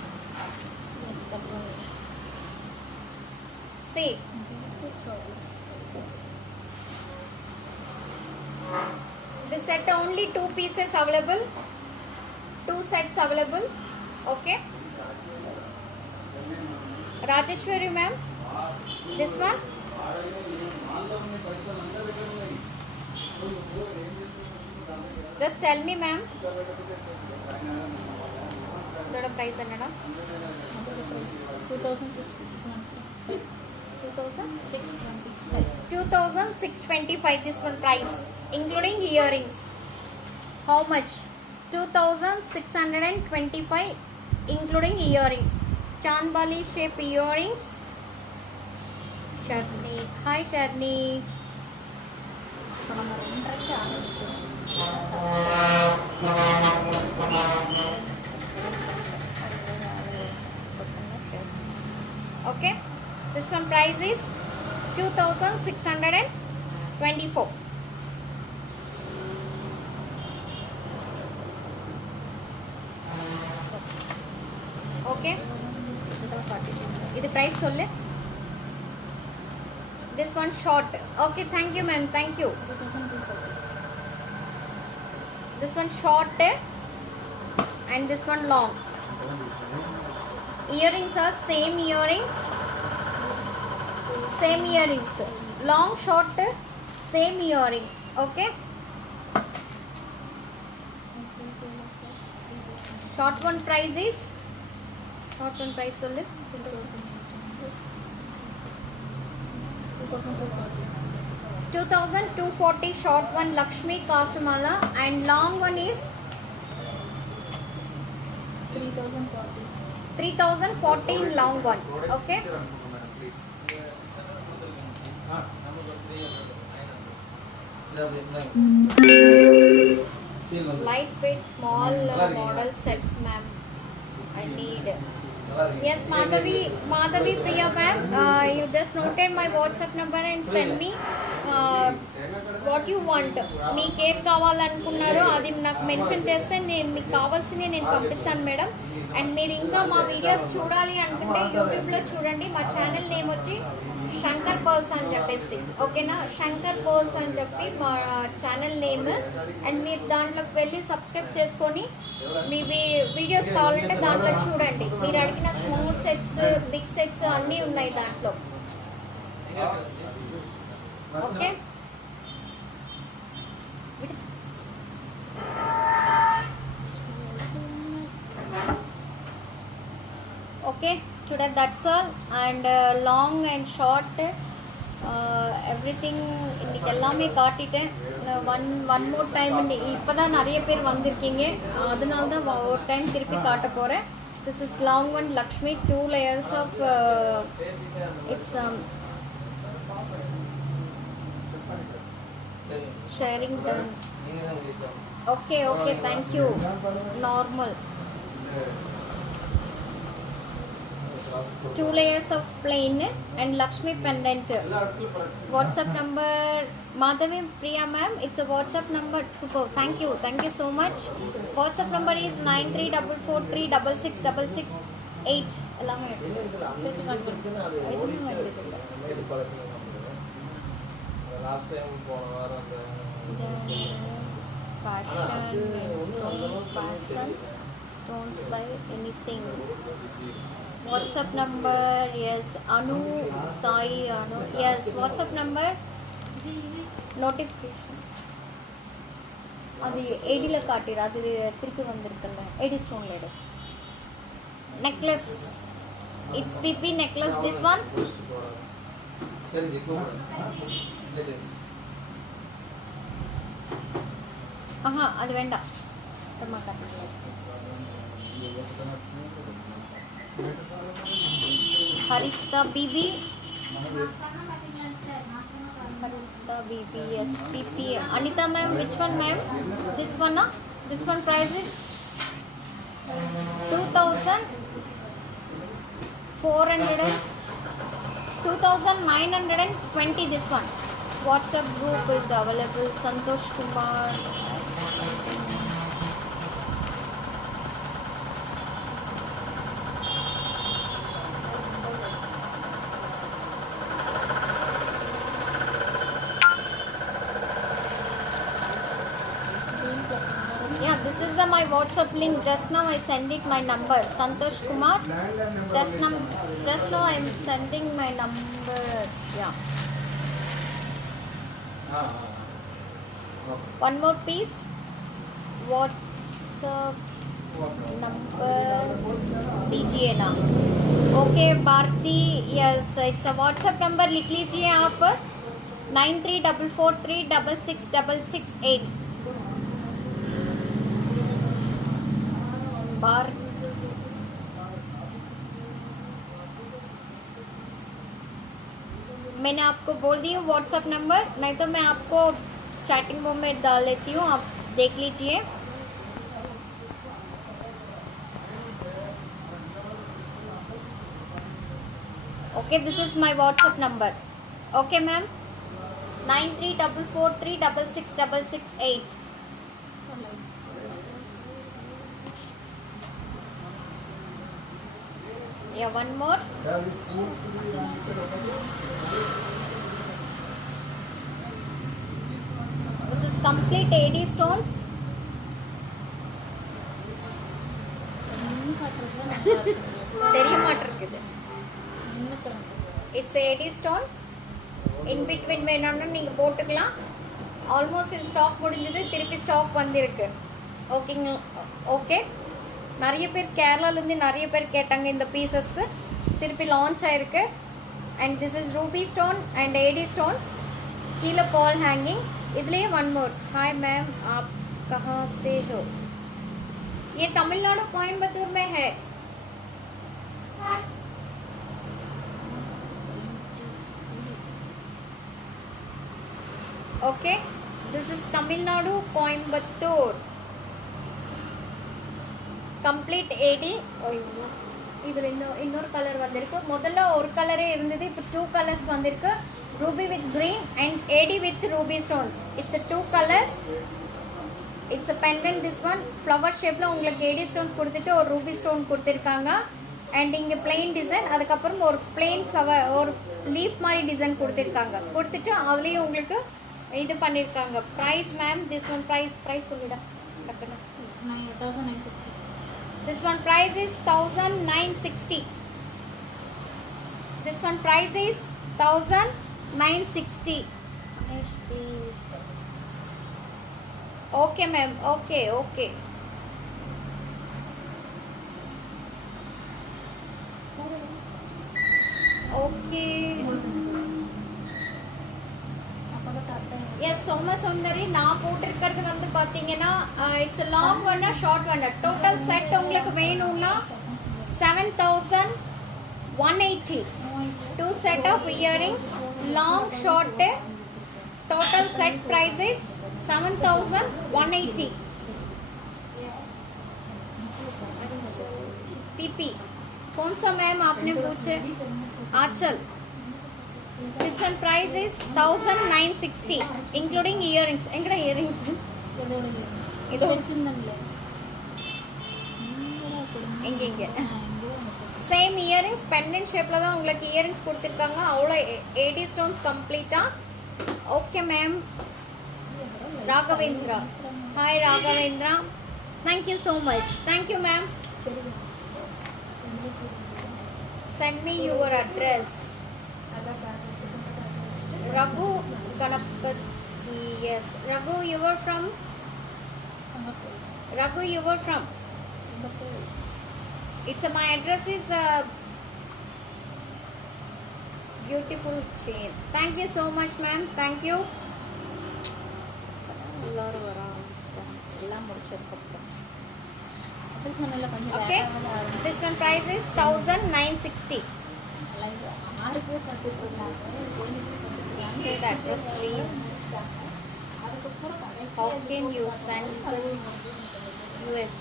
yes that one See. This set only 2 pieces available. 2 sets available. Okay. Rajeshwari ma'am. This one. Just tell me ma'am. The price annada? 2625 2625. 2625 this one price including earrings. How much? 2625 including earrings. Chandbali shape earrings. Sharni. Hi Sharni. நம்ம 2:30க்கு ஆரம்பிக்கிறோம் Okay. This one price is 2624. Okay. இது price சொல்லு. This one short. Okay, thank you ma'am. Thank you. 2240 This one short and this one long. Earrings are same earrings. Same earrings. Long, short, same earrings. Okay. Short one price is. Short one price only. 2240 short one Lakshmi Kasamala and long one is 3040 3014 long one. Okay. Lightweight small model sets ma'am. I need. Yes, Madhavi Priya ma'am, you just noted my WhatsApp number and send me what you want. మీకు ఏం కావాలనుకున్నారో అది నాకు mention చేస్తే నేను మీకు కావాల్సింది నేను పంపిస్తాను మేడం. అండ్ మీరు ఇంకా మా వీడియోస్ చూడాలి అనుకుంటే యూట్యూబ్లో చూడండి. మా ఛానల్ నేమ్ వచ్చి శంకర్ పర్ల్స్ అని చెప్పేసి, ఓకేనా? శంకర్ పర్ల్స్ అని చెప్పి మా ఛానల్ నేమ్. అండ్ మీరు దాంట్లోకి వెళ్ళి సబ్స్క్రైబ్ చేసుకొని మీ వీడియోస్ కావాలంటే దాంట్లో చూడండి. మీరు అడిగిన స్మాల్ సెట్స్, బిగ్ సెట్స్ అన్నీ ఉన్నాయి దాంట్లో. Okay. Okay, today that's all. And long and short everything இன்னைக்கு எல்லாமே காட்டிட்டேன். ஒன் மோர் டைம் இப்போ தான் நிறைய பேர் வந்திருக்கீங்க, அதனால தான் ஒரு டைம் திருப்பி காட்ட போகிறேன். This is long one Lakshmi 2 layers of it's sharing done. Okay okay, thank you. Normal 2 layers of plain and Lakshmi pendant. WhatsApp number Madhavi Priya ma'am, it's a WhatsApp number. Super, thank you so much. WhatsApp number is 9344366668. எல்லாமே last time போன வாரம் fashion stones by anything. WhatsApp number, yes, Anu Sai Anu, yes, WhatsApp number notification அது ஏடில காட்டிரு, அது திருப்பி வந்திருக்குல்ல, AD ஸ்டோன்ல எடு. Necklace, it's BB necklace, this one. சரி ஜிக்கு ஆஹா, அது வேண்டாம். அப்புறமா காட்டிக்கலாம். Harishta BB, Harishta BB, yes, PP. Anita ma'am, which one ma'am? This one, na? This one price is 2,400 2,920. This one. WhatsApp group is available. Santosh Kumar. Yeah, this is my WhatsApp link. Just now I send it my number. Santosh Kumar. Just now I am sending my number. Yeah. One more piece. WhatsApp number दीजिए ना. Okay, Bharti. Yes, it's a WhatsApp number. लिख लीजिए आप 9344366668. बार मैंने आपको बोल दी हूँ WhatsApp number, नहीं तो मैं आपको चैटिंग रूम में डाल लेती हूँ, आप देख लीजिए. Okay, this is my WhatsApp number. Okay ma'am, 9344366668. Yeah, one more. This is complete AD stones. தெரிய மாட்டிருக்குது. It's AD stone. In between வேணும்னா நீங்கள் போட்டுக்கலாம். ஆல்மோஸ்ட் இது ஸ்டாக் முடிஞ்சது, திருப்பி ஸ்டாக் வந்திருக்கு. ஓகேங்களா? ஓகே, நிறைய பேர் கேரளாலேருந்து நிறைய பேர் கேட்டாங்க இந்த பீசஸ், திருப்பி லான்ச் ஆயிருக்கு. And this is ruby stone and AD stone. கீழே பால் ஹேங்கிங். இதுலேயே ஒன் मोर. हाय मैम, आप कहाँ से हो? ये तमिलनाडु कोयम्बतूर में है. Okay, this is Tamil Nadu Coimbatore. Complete AD. இதில் இன்னொரு கலர் வந்திருக்கு. முதல்ல ஒரு கலரே இருந்தது, இப்போ 2 கலர்ஸ் வந்திருக்கு. Ruby with green and AD with ruby stones. It's 2 colours. It's a pendant. This one flower ஷேப்பில் உங்களுக்கு ஏடி ஸ்டோன்ஸ் கொடுத்துட்டு ஒரு ரூபி ஸ்டோன் கொடுத்துருக்காங்க. அண்ட் இங்கே பிளெயின் டிசைன், அதுக்கப்புறம் ஒரு பிளெயின் ஃப்ளவர், ஒரு லீஃப் மாதிரி டிசைன் கொடுத்துட்டு அதுலேயும் உங்களுக்கு இது பண்ணியிருக்காங்க. Price ma'am, this one price சொல்லிடா டக்குன்னு. 1960. This one price is 1960. This one price is 1960. Please. Okay ma'am. Okay. Okay. Somasundari நான் போட்டிருக்கிறது வந்து பார்த்தீங்கன்னா இட்ஸ் லாங் ஒன்னா ஷார்ட் ஒன்னா டோட்டல் செட் உங்களுக்கு வேணும்னா 7180 2 set of earrings long short total set price is 7180 PP कौन सा मैम आपने पूछे आंचल this one price is 1960 including earrings எங்கட earrings இது வச்சிருந்தேன்ல இங்க சேம் இயரிங்ஸ் பெண்டன்ட் ஷேப்ல தான் உங்களுக்கு இயரிங்ஸ் கொடுத்துருக்காங்க அவ்வளோ 80 ஸ்டோன்ஸ் கம்ப்ளீட்டா okay ma'am Raghavendra hi Raghavendra thank you so much thank you ma'am send me your address Raghu Ganapathi yes Raghu your from Raghu your from it's my address is beautiful chain thank you so much ma'am thank you எல்லாரும் வராங்க எல்லாம் முடிச்சிருக்கோம் அது சொன்னல கொஞ்சம் okay this one price is 1960 ஆறு பேர் கத்துட்டு இருந்தாங்க say the address please how can you send to US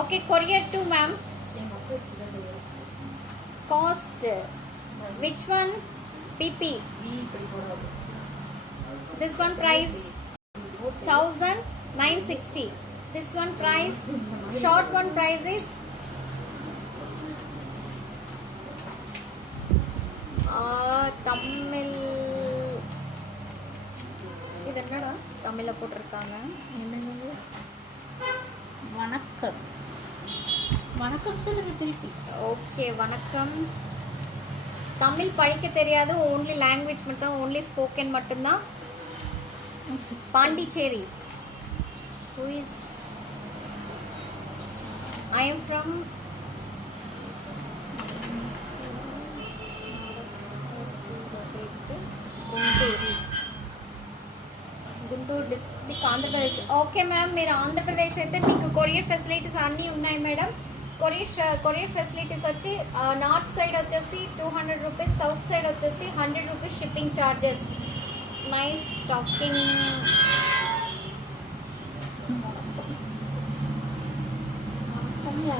okay courier to ma'am cost which one pp this one price 1960 this one price short one price is Tamil இது என்னடா தமிழ்ல போட்டிருக்காங்க என்னது வணக்கம் வணக்கம் சொல்லுங்க திருப்பி ஓகே வணக்கம் தமிழ் படிக்க தெரியாது ஓன்லி லாங்குவேஜ் மட்டும் ஓன்லி ஸ்போக்கன் மட்டும்தான் Pondicherry who is I am from Guntur district Andhra Pradesh okay ma'am మీరు ఆంధ్రప్రదేశ్ అయితే మీకు కొరియర్ ఫెసిలిటీస్ అన్నీ ఉన్నాయి మేడం కొరియర్ ఫెసిలిటీస్ వచ్చి నార్త్ సైడ్ వచ్చేసి 200 రూపీస్ సౌత్ సైడ్ వచ్చేసి 100 rupees shipping charges nice talking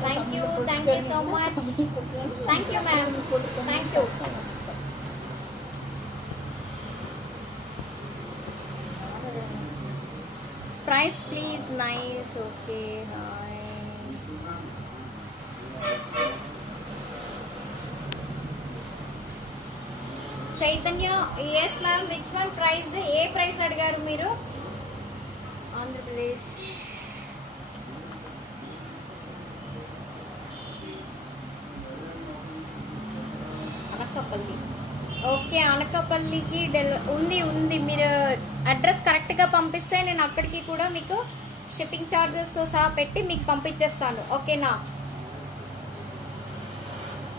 thank you so much thank you ma'am thank you price please nice okay hi Chaitanya yes ma'am which one price A price అడిగారు మీరు Andhra Pradesh Anakapalli okay అనకాపల్లికి ఉంది మీరు address కరెక్ట్గా పంపిస్తే నేను అక్కడికి కూడా మీకు షిప్పింగ్ ఛార్జెస్తో సహా పెట్టి మీకు పంపించేస్తాను ఓకేనా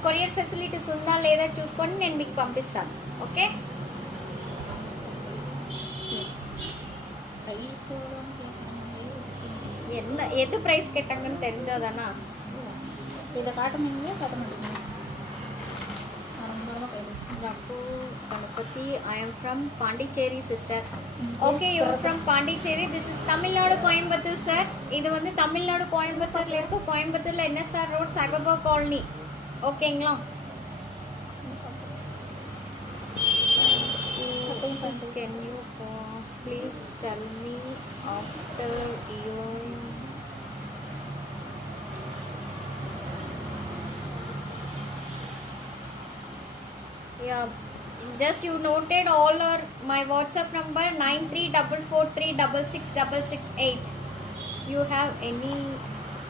కొరియర్ ఫెసిలిటీస్ ఉందా లేదా చూసుకొని నేను మీకు పంపిస్తాను ఓకే என்ன எது ப்ரைஸ் கேட்டாங்கன்னு தெரிஞ்சாதானா இதை காட்ட முடியுங்க காட்ட மாட்டீங்க Raku Ganapati, I am from Pondicherry sister. Okay, you are from Pondicherry. This is Tamil Nadu Coimbatore sir. இது வந்து தமிழ்நாடு கோயம்புத்தூர்ல இருக்கு கோயம்புத்தூர்ல NSR ரோட் சாய்பாபா காலனி ஓகேங்களா can you please tell me after your yeah just you noted all or my WhatsApp number 9344366668 you have any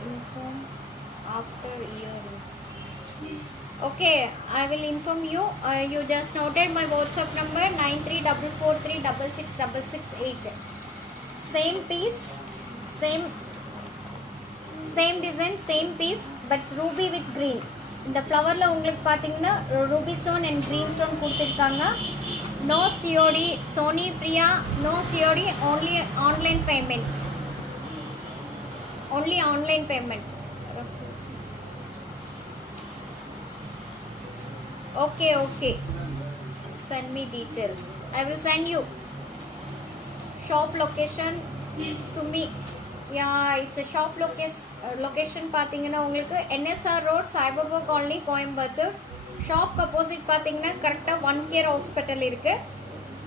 info after earrings okay I will inform you you just noted my WhatsApp number 9344366668 same piece same design same piece but ruby with green இந்த ஃப்ளவரில் உங்களுக்கு பார்த்தீங்கன்னா Ruby stone and green stone கொடுத்துருக்காங்க No COD. Sony Priya, no COD, only online payment. Only online payment. Okay, okay. Send me details. I will send you. Shop location Sumi. Yeah, it's a shop location பார்த்தீங்கன்னா உங்களுக்கு NSR road Saibaba colony Coimbatore. Shop opposite பார்த்தீங்கன்னா கரெக்டாக one care hospital இருக்கு.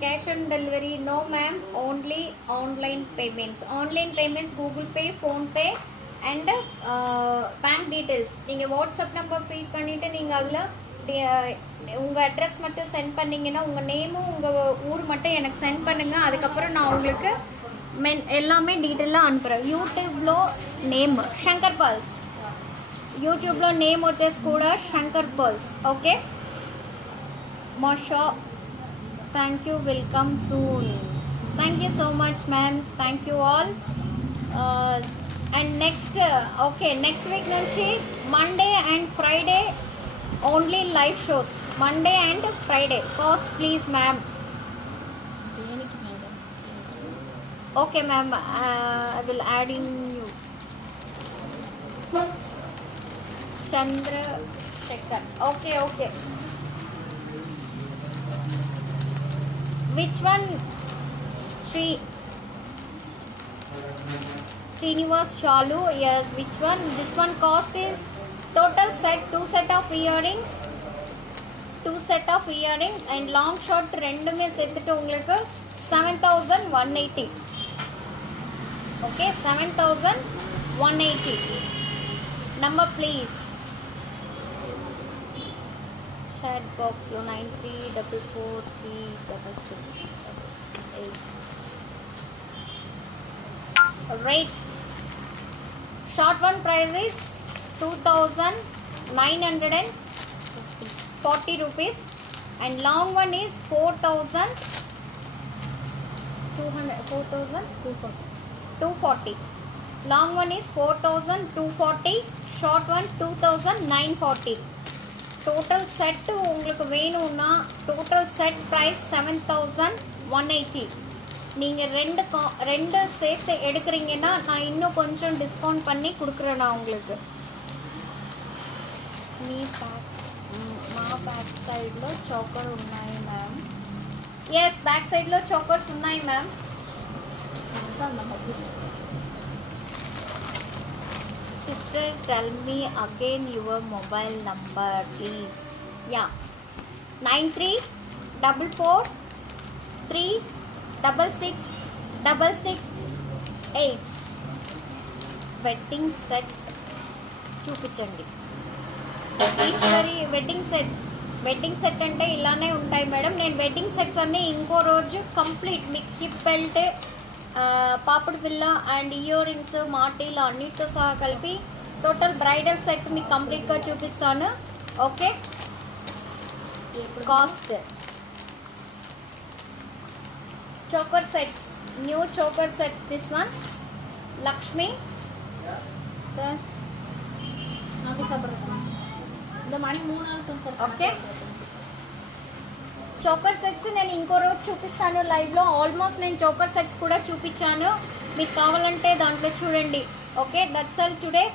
Cash on delivery no ma'am, only online payments. Online payments Google Pay, PhonePe and bank details. நீங்கள் WhatsApp number feed பண்ணிவிட்டு நீங்கள் அதில் உங்கள் அட்ரஸ் மட்டும் சென்ட் பண்ணிங்கன்னா உங்கள் நேமும் உங்கள் ஊர் மட்டும் எனக்கு சென்ட் பண்ணுங்கள். அதுக்கப்புறம் நான் உங்களுக்கு எல்லாமே డీటెయిల్గా అనుపుతారు. యూట్యూబ్లో నేమ్ శంకర్ పల్స్, యూట్యూబ్లో నేమ్ వచ్చేసి కూడా శంకర్ పల్స్. ఓకే మా shop. Thank you, welcome soon. Thank you so much ma'am, thank you all. And next okay next week నుంచి Monday and Friday only live shows. Monday and Friday. Cost please ma'am. దేనికి madam? Okay ma'am, I will add in you. Chandra Shekhar. Okay, okay. Which one? Srinivas Shalu. Yes, which one? This one cost is total set 2 set of earrings. 2 set of earrings and long short ரெண்டுமே சேர்த்துட்டு உங்களுக்கு 7180. Okay, 7180. Number please. Chat box lo 93443668. Rate. Short one price is 2940 rupees and long one is 4240. Long one is 4240, short one 2940. Total set உங்களுக்கு வேணும்னா total set price 7180. நீங்கள் ரெண்டு சேர்த்து எடுக்கிறீங்கன்னா நான் இன்னும் கொஞ்சம் டிஸ்கவுண்ட் பண்ணி கொடுக்குறேன் நான் உங்களுக்கு. మా బ్యాక్ సైడ్లో చోకర్ ఉన్నాయి మ్యామ్. ఎస్, బ్యాక్ సైడ్లో చోకర్స్ ఉన్నాయి ma'am. Sister, tell me again your mobile number please. Yeah, 9344366668. Wedding set చూపించండి. ఈశ్వరి వెడ్డింగ్ సెట్ అంటే ఇలానే ఉంటాయి మేడం. నేను వెడ్డింగ్ సెట్స్ అన్నీ ఇంకో రోజు కంప్లీట్ మీకు హిప్ బెల్ట్, పాపుడు పిల్ల అండ్ ఇయర్ రింగ్స్, మాటీలు అన్నిటితో సహా కలిపి టోటల్ బ్రైడల్ సెట్ మీకు కంప్లీట్గా చూపిస్తాను. Okay, cost choker sets, new choker set, this one Lakshmi sir நான் சாப்பிட்றேன். இந்த மணி 3 ஆகட்டும் சார். ఓకే, చోకర్ సెట్స్ నేను ఇంకో రోజు చూపిస్తాను లైవ్లో. ఆల్మోస్ట్ నేను చోకర్ సెట్స్ కూడా చూపించాను, మీకు కావాలంటే దాంట్లో చూడండి. Okay, that's all today.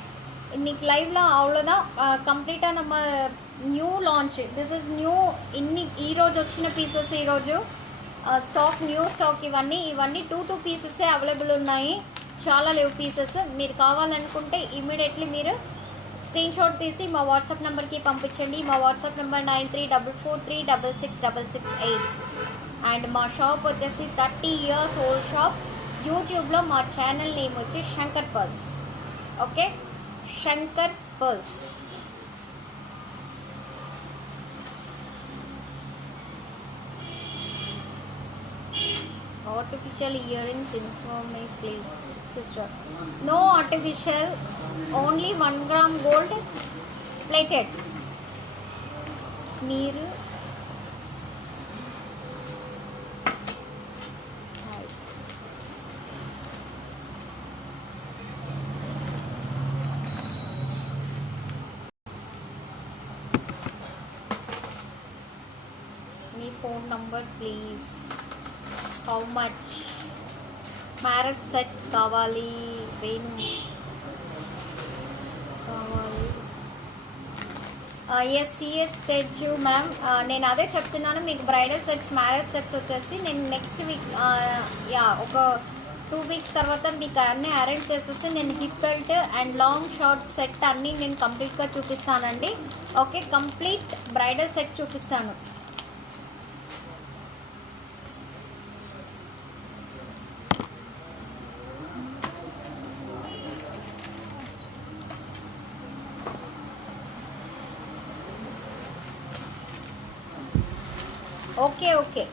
இன்னைக்கு லைவ்ல அவ்வளோதான். కంప్లీట్గా நம்ம new launch, this is new. ఈరోజు వచ్చిన పీసెస్, ఈరోజు స్టాక్, న్యూ స్టాక్. ఇవన్నీ 2 పీసెసే అవైలబుల్ ఉన్నాయి, చాలా లేవు పీసెస్. మీరు కావాలనుకుంటే ఇమీడియట్లీ మీరు స్క్రీన్ షాట్ తీసి మా వాట్సాప్ నెంబర్కి పంపించండి. మా వాట్సాప్ నెంబర్ 9344366668. అండ్ మా షాప్ వచ్చేసి 30 years ఓల్డ్ షాప్. యూట్యూబ్లో మా ఛానల్ నేమ్ వచ్చి Shankar pearls. Okay, Shankar pearls. Artificial earrings, inform me please sister. No artificial, only 1 gram gold plated. Neeru me phone number please. How much? Marriage set కావాలి వేణు కావాలి. Yes CH తెచ్చు ma'am. నేను అదే చెప్తున్నాను మీకు బ్రైడల్ సెట్స్ మ్యారేజ్ సెట్స్ వచ్చేసి నేను next week ఒక 2 వీక్స్ తర్వాత మీకు అన్నీ అరేంజ్ చేసేసి నేను hip belt and long short set అన్నీ నేను కంప్లీట్గా చూపిస్తానండి. ఓకే, కంప్లీట్ బ్రైడల్ సెట్ చూపిస్తాను. Okay okay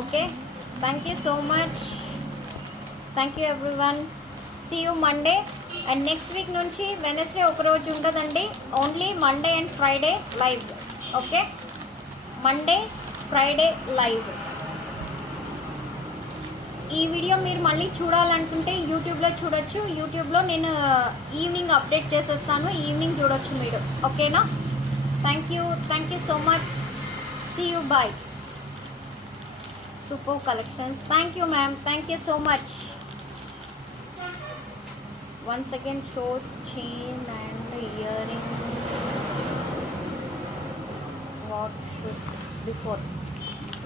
okay, thank you so much. Thank you everyone. See you Monday. And next week నుంచి వెనస్డే ఒకరోజు ఉంటుందండి. Only Monday and Friday live. Okay, Monday Friday live. ఈ video మీరు మళ్ళీ చూడాలనుకుంటే యూట్యూబ్లో చూడొచ్చు. యూట్యూబ్లో నేను ఈవినింగ్ అప్డేట్ చేసేస్తాను, ఈవినింగ్ చూడొచ్చు మీరు. ఓకేనా? Thank you so much. See you, bye. Super collections. Thank you ma'am, thank you so much. once again show chain and earring. What should before?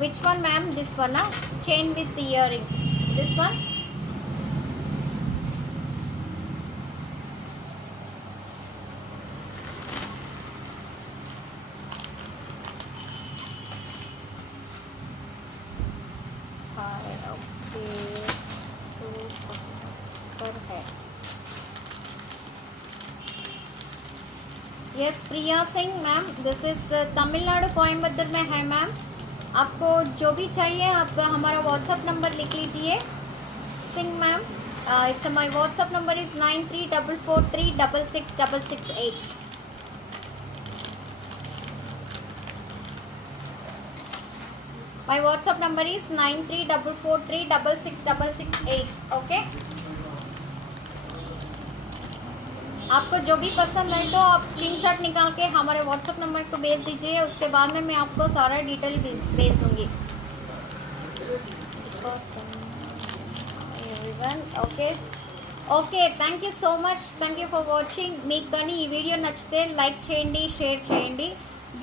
Which one ma'am? This one, chain with the earrings. This one? Okay. Super है. Yes Priya Singh ma'am, this is Tamil Nadu Coimbatore में है ma'am. आपको जो भी चाहिए आप हमारा WhatsApp number लिख लीजिए. Singh ma'am, it's my WhatsApp number is 9344366668. My WhatsApp number is 9344366668. Okay, आपको जो भी पसंद है तो आप स्क्रीनशॉट निकाल के हमारे व्हाट्सएप नंबर को भेज दीजिए. उसके बाद में मैं आपको सारा डिटेल भेज दूँगी. Everyone okay okay, thank you so much. Thank you for watching. మీకు కానీ ఈ వీడియో నచ్చితే లైక్ చేయండి, షేర్ చేయండి.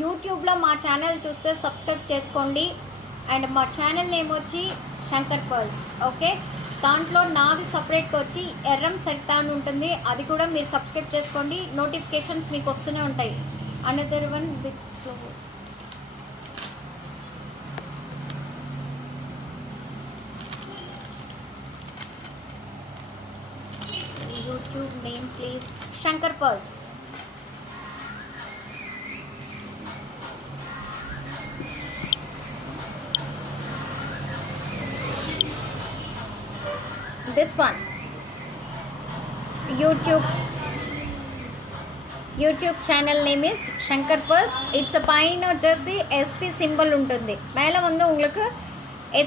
యూట్యూబ్లో మా ఛానల్ చూస్తే సబ్స్క్రైబ్ చేసుకోండి. అండ్ మా ఛానల్ నేమ్ వచ్చి శంకర్ పర్ల్స్. ఓకే, దాంట్లో నాది సపరేట్గా వచ్చి ఎర్రం సరితా అని ఉంటుంది, అది కూడా మీరు సబ్స్క్రైబ్ చేసుకోండి. నోటిఫికేషన్స్ మీకు వస్తూనే ఉంటాయి. Another one with YouTube name please Shankar pearls. This one YouTube channel name is Shankar Pearls. It's a పైన వచ్చేసి SP సింబల్ ఉంటుంది, మేల ముందు உங்களுக்கு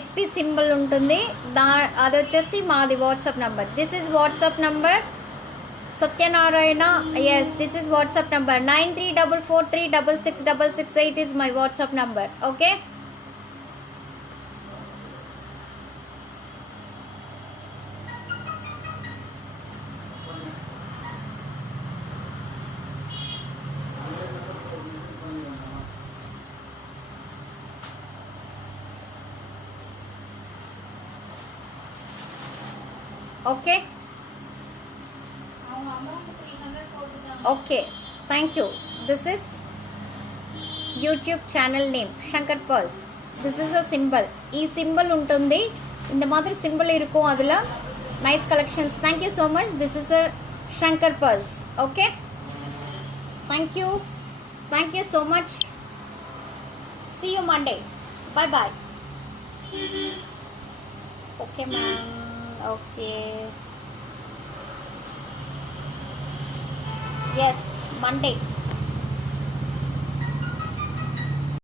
SP సింబల్ ఉంటుంది. అది వచ్చేసి మాది WhatsApp number. This is WhatsApp number Satyanarayana. Yes, this is WhatsApp number 9344366668 is my WhatsApp number. Okay. Okay. Okay, thank you. This is YouTube channel name Shankar Pearls. This is a symbol. ఈ symbol ఉంటుంది, இந்த மாதிரி symbol இருக்கும். அதில் nice collections. Thank you so much. This is a Shankar Pearls. Okay, thank you so much. See you Monday. Bye bye. Okay ma'am. Okay. Yes, Monday.